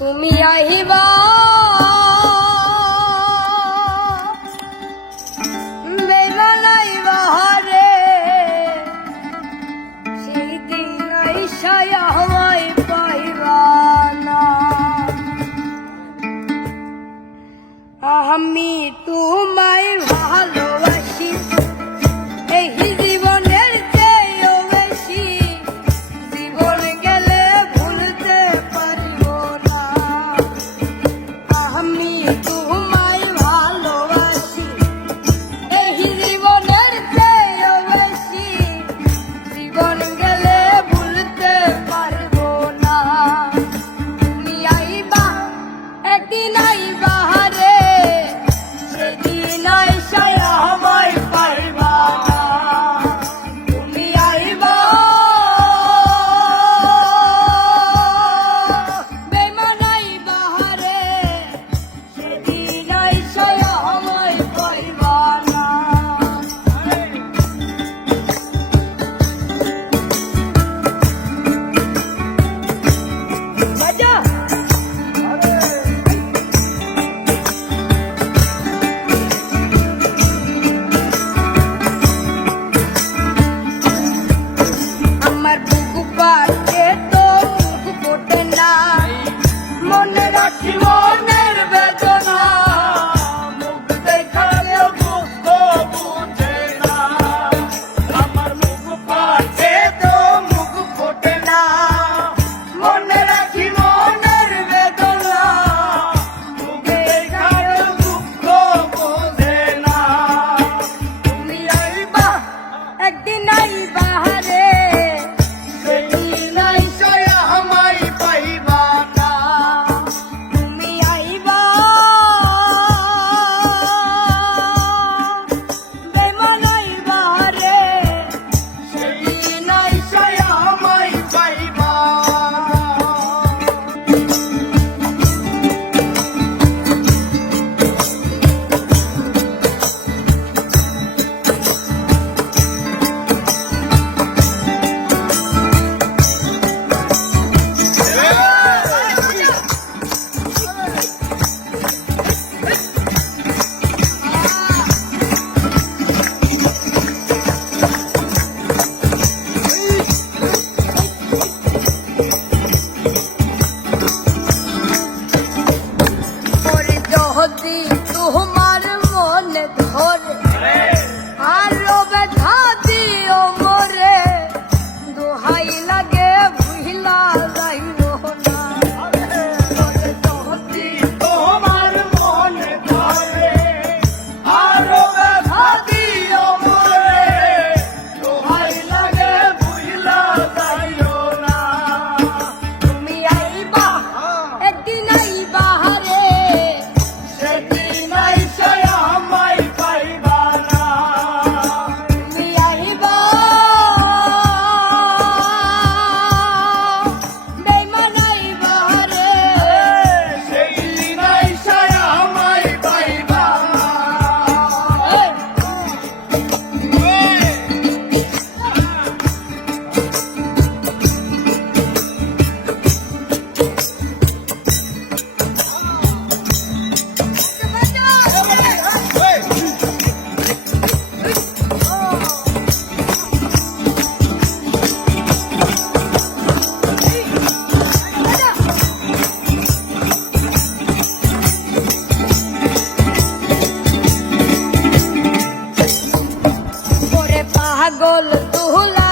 তুমি আহিবা বেমানাইবা রে সেই দিন আইসায় আমায় পাইবা না আমি তোমায় ভালোবাসি এই জীবনের চেয়েও বেশি জীবন গেলে ভুলতে পারিব না আমি তোমায় ভালোবাসি এই জীবনের চেয়েও বেশি জীবন গেলে ভুলতে পারব না তুমি আইবা একদিন আইবা রে সেদিন আইসায় আমায় পাইবা না তুমি আইবা বেমানাইবা রে সেদিন আইসায় আমায় পাইবা না বাজা আমার বুকু পাতে তো মুখ ফোটে না মনে রাখি মনের বেদনা মুখ দেখালেও দুঃখ বুঝে না আমার মুখ পাতে তো মুখ ফোটে না মনে রাখি মনের বেদনা মুখ দেখালেও দুঃখ বুঝে না তুমি আইবা একদিন আইবা রে সেদিন আইসায় আমায় পাইবা না তুমি আইবা বেমানাইবা রে সেদিন আইসায় আমায় পাইবা পাগল তুলা